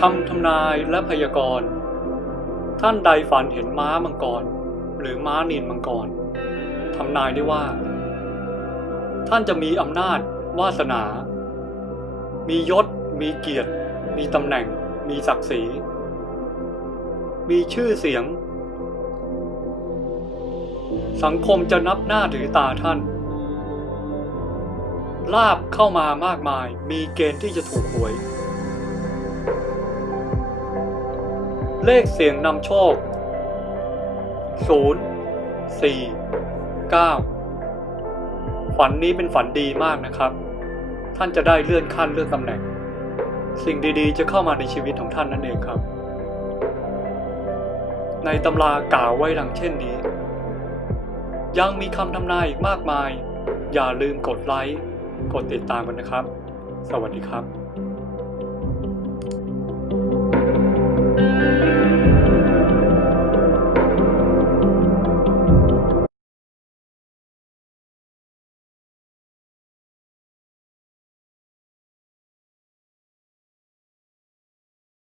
คำทำนายและพยากรณ์ ท่านใดฝันเห็นม้ามังกร หรือม้านินมังกรทำนายได้ว่า ท่านจะมีอำนาจ วาสนา มียศ มีเกียรติ มีตำแหน่ง มีศักดิ์ศรี มีชื่อเสียง สังคมจะนับหน้าถือตาท่าน ลาบเข้ามามากมาย มีเกณฑ์ที่จะถูกหวย เลขเสียงนำโชค 0 4 9 ฝันนี้เป็นฝันดีมากนะครับ ท่านจะได้เลื่อนขั้นเลื่อนตำแหน่ง สิ่งดีๆ จะเข้ามาในชีวิตของท่านนั่นเองครับ ในตำรากล่าวไว้ดังเช่นนี้ ยังมีคำทำนายอีกมากมาย อย่าลืมกดไลค์ กดติดตามกันนะครับ สวัสดีครับ